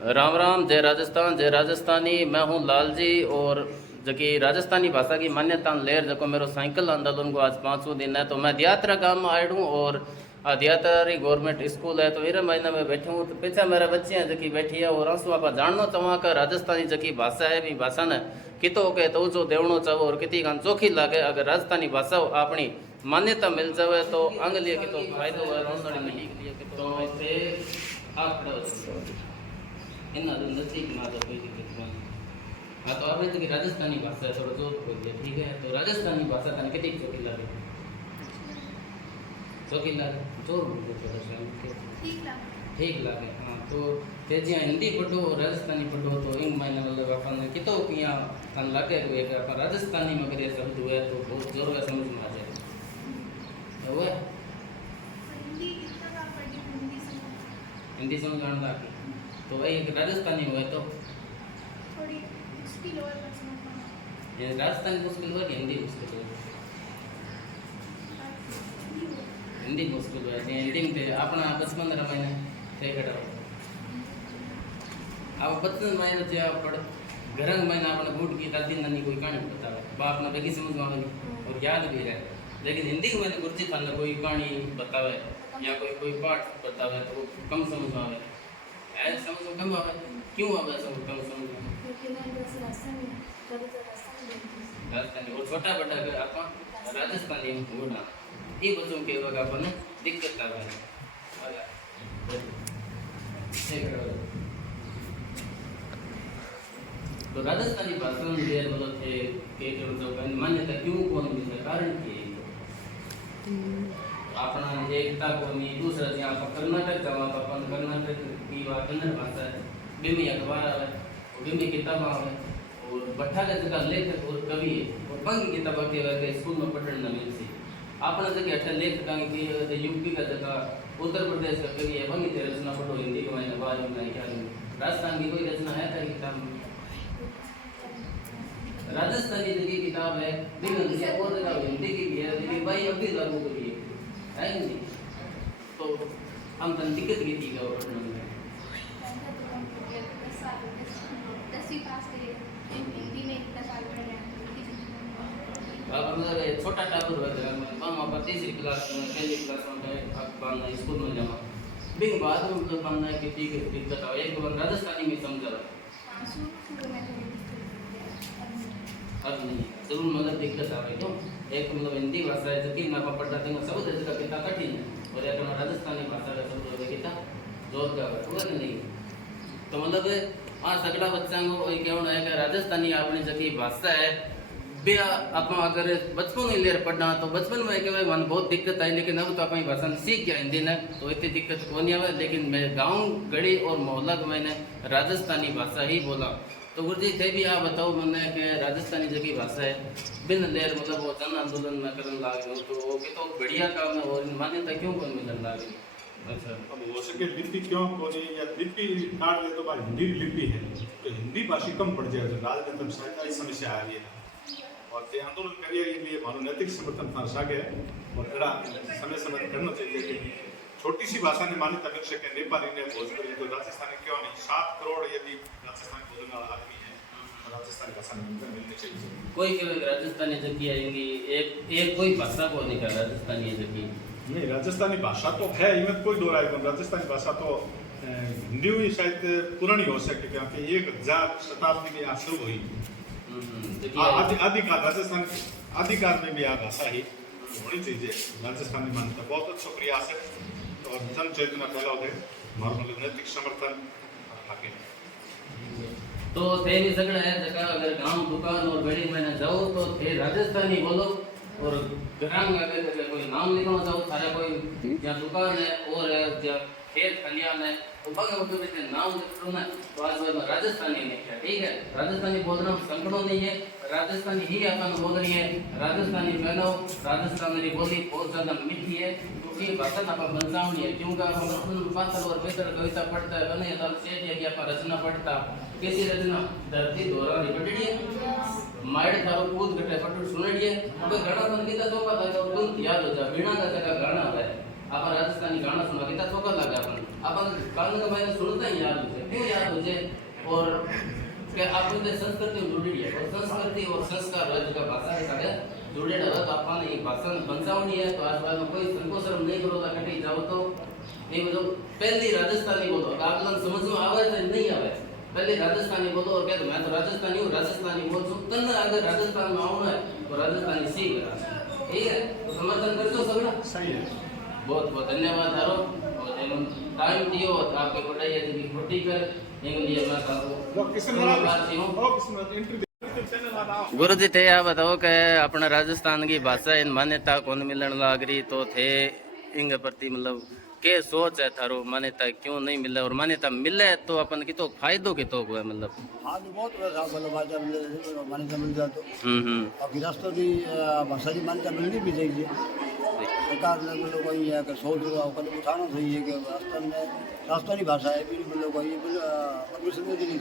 राम राम, जय राजस्थान, जय राजस्थानी। मैं हूँ लाल जी। और जबकि राजस्थानी भाषा की मान्यता लेर जो मेरो साइकिल आंदोलन को आज 5वां दिन है, तो मैं दियात्रा गांव में आया हूँ। और दियात्रा गवर्नमेंट स्कूल है, तो इरे महीने में बैठे हूँ। तो पीछे मेरे बच्चे हैं जबकि बैठी है। और आंसू आप जानना चाहवा का राजस्थानी जबकि भाषा है, भी भाषा ने कितो के तो जो देवणो चाहो और किती कान चोखी लागे। अगर राजस्थानी भाषा अपनी मान्यता मिल जाए तो अंग लिए कि तो फायदो है, रोजगारी मिली तो आप खड़े हो जाओ। इतना नजदीक में आ जाओ, कोई दिक्कत नहीं। हाँ, तो आप कि राजस्थानी भाषा है थोड़ा जोर खोल दिया, ठीक है। तो राजस्थानी भाषा तने कितनी चौकी लागे? चौकी लागे, जोर बोल दो थोड़ा सा, ठीक लागे। हाँ, तो तेजिया हिंदी पढ़ो और राजस्थानी पढ़ो तो इन महीने मतलब अपन कितो किया तन लगे को एक अपन राजस्थानी में करिए शब्द हुए तो बहुत जोर का समझ में आ जाए। हुआ हिंदी समझ आने लगी तो वही एक राजस्थानी हुए तो थोड़ी मुश्किल हो ये राजस्थानी मुश्किल हुआ कि हिंदी मुश्किल हुआ? हिंदी मुश्किल हुआ। हिंदी में अपना बचपन रमायण थे कटा अब बचपन महीने जो आप पढ़ घर महीना अपने बूढ़ की दादी नानी कोई कहानी बतावे बाप ने बेगी समझ में और याद भी रहे। लेकिन हिंदी में गुरुजी खान ने कोई कहानी बतावे या कोई पाठ बतावे तो वो कम समझ में आवे। ऐसे समझ में कम आवे, क्यों आवे समझ कम समझ में? राजस्थानी और छोटा बड़ा अगर आप राजस्थानी बोलना ये बच्चों के वक्त अपन दिक्कत आवे। तो राजस्थानी भाषा में ये मतलब थे के जो मान्यता क्यों कौन मिलता कारण के अपना एकता को नहीं दूसरा जी आप कर्नाटक जावा तो अपन कर्नाटक की बात कन्नड़ भाषा है, बिमी अखबार आवे और बिमी किताब आवे और बट्ठा का जगह लेखक और कवि है और बंग किताब के वजह स्कूल में पढ़ने न मिलती। अपना जगह अठा लेखक की यूपी का जगह उत्तर प्रदेश का कवि है बंग की रचना पढ़ो हिंदी के मैंने बाद में क्या राजस्थान की कोई रचना है था किताब में? राजस्थानी जगह किताब है लेकिन और जगह हिंदी की भी है लेकिन भाई अभी लागू करिए है नहीं तो हम तन दिक्कत की थी और पढ़ने में 10वीं पास करिए हिंदी में इतना साल पढ़े अब मतलब छोटा टापुर है हम आप तीसरी क्लास में पहली क्लास में आप स्कूल में जमा बिन बाद में मतलब पढ़ना है कि ठीक है दिक्कत आओ एक बार राजस्थानी में समझा अब नहीं जरूर मतलब दिक्कत आवे क्यों एक मतलब हिंदी भाषा है जबकि मैं पढ़ता था शब्द इसका कितना कठिन है और एक राजस्थानी भाषा का शब्द है कितना जोर का हुआ नहीं। तो मतलब हाँ सगड़ा बच्चा को वही कहना है कि राजस्थानी अपनी जगह भाषा है बे आप अगर बचपन में लेर पढ़ना तो बचपन में क्या मन बहुत दिक्कत आई लेकिन अब तो अपनी भाषा सीख गया हिंदी ने तो इतनी दिक्कत को नहीं आवे। लेकिन मैं गाँव गली और मोहल्ला में मैंने राजस्थानी भाषा ही बोला तो गुरुजी थे भी आप बताओ मैंने कि राजस्थानी जगह भाषा है बिन लेर मतलब वो जन आंदोलन में करने लगे तो वो कि तो बढ़िया काम है और मान्यता क्यों कौन मिलने लगे? अच्छा अब हो सके लिपि क्यों कोनी या लिपि काट दे तो भाई हिंदी लिपि है तो हिंदी भाषी कम पड़ जाए तो राजनीति में सरकारी समस्या आ रही है और ये आंदोलन करिए के लिए मानो नैतिक समर्थन था सागे और एड़ा समय समय करना चाहिए कि छोटी सी भाषा ने मान्यता मिल सके। नेपाली ने भोजपुरी तो राजस्थानी क्यों नहीं 7 करोड़ यदि राजस्थान बोलने वाला आदमी है राजस्थानी भाषा मिलनी चाहिए। कोई राजस्थानी जगह आएंगी एक कोई भाषा को नहीं कर राजस्थानी जगह नहीं राजस्थानी भाषा तो है इनमें कोई दो राय नहीं। राजस्थानी भाषा तो हिंदी हुई शायद पुरानी हो सकती क्योंकि 1000 शताब्दी में शुरू हुई आदिकाल राजस्थान आदिकाल में भी आ भाषा ही होनी चाहिए। राजस्थानी मान्यता बहुत अच्छा प्रयास है और जन चेतना फैलाव है हमारा मतलब नैतिक समर्थन आगे तो थे भी सगड़ा है जगह अगर गांव दुकान और बड़ी मैंने जाओ तो थे राजस्थानी बोलो और ग्राम में अगर कोई नाम लिखना चाहो सारा कोई या दुकान है और या खेत खलियान है तो बगल में नाम लिखो ना तो आज में राजस्थानी लिखा ठीक है। राजस्थानी बोलना संकड़ो नहीं है राजस्थानी ही अपन बोल रही है राजस्थानी पहनो राजस्थानी बोली बहुत ज्यादा मीठी है क्योंकि भाषा ना पर बंसावनी है क्योंकि अपन पातल और बेहतर कविता पढ़ता है बने तो सेठ है कि अपन रचना पढ़ता कैसी रचना धरती दोहरा रिपीटेड है माइड थारो कूद घटे पटू सुनेड़िए अब गाना संगीता तो का था तुम याद हो जा वीणा का जगह गाना है अपन राजस्थानी गाना सुना कितना चौका लगा अपन कान का मैंने सुनता ही याद हो जाए क्यों याद हो जाए છે और કે આપણે સંસ્કૃતિ જોડી છે और संस्कृति और संस्कार जो भाषा के साथ जोड़ेड़ा हो तो आपने ये भाषा बचावनी है तो आज बात में कोई संकोच नहीं करो तो कटी जाओ तो ये मतलब पहली राजस्थानी बोलो आप लोग समझ में आवे तो नहीं आवे पहले राजस्थानी बोलो और कहते मैं तो राजस्थानी हूँ राजस्थानी बोल छू तन अगर राजस्थान में आना है तो राजस्थानी सीख ठीक है तो समर्थन कर दो सगड़ा सही है। बहुत बहुत धन्यवाद थारो और एवं टाइम दियो आपके पढ़ाई है कि छोटी कर एंगे लिए मैं वो किशन गुरु जी थे आप बताओ कि अपना राजस्थान की भाषा इन मान्यता कौन मिलने लग रही तो थे इंग प्रति मतलब के सोच है थारो मान्यता क्यों नहीं मिले और मान्यता मिले तो अपन की तो फायदो के तो हुआ मतलब हाँ तो बहुत वैसा मतलब भाषा मान्यता मिल जाए तो और गिरस्तों की भाषा की मान्यता मिलनी भी चाहिए सरकार ने मतलब वही है कि सोच रहा हो कदम उठाना चाहिए कि राजस्थान में राजस्थानी भाषा है फिर मतलब वही परमिशन नहीं